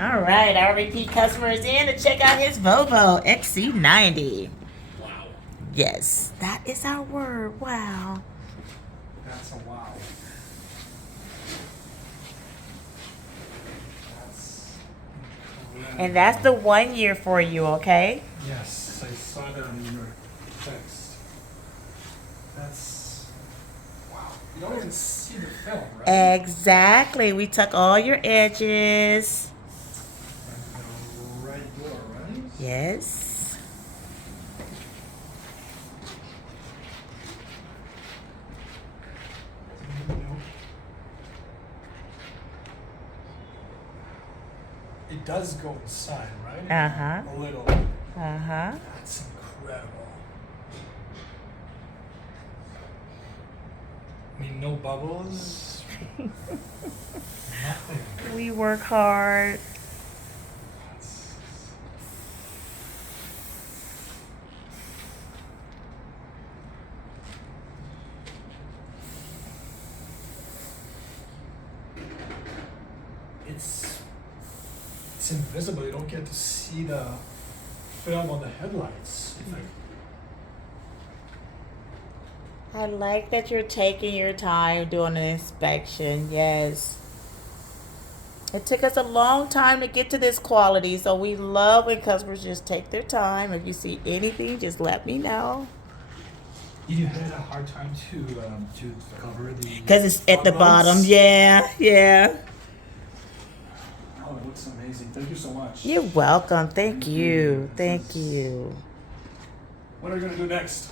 All right, our repeat customer is in to check out his Volvo XC90. Wow. Yes, that is our word. Wow. That's a wow. That's incredible. And that's the 1 year for you, okay? Yes, I saw that in your text. That's wow. You don't even see the film, right? Exactly. We took all your edges. And the right door, right? Yes. It does go inside, right? Uh-huh. A little. Uh-huh. That's incredible. I mean, no bubbles. Nothing. We work hard. That's- It's invisible. You don't get to see the film on the headlights. I like that you're taking your time doing an inspection. Yes. It took us a long time to get to this quality, so we love when customers just take their time. If you see anything, just let me know. You had a hard time to cover the. Because it's at the fog bottom. lights? Yeah, yeah. Oh, it looks amazing. Thank you so much. You're welcome. Thank you. Thank you. What are you gonna do next?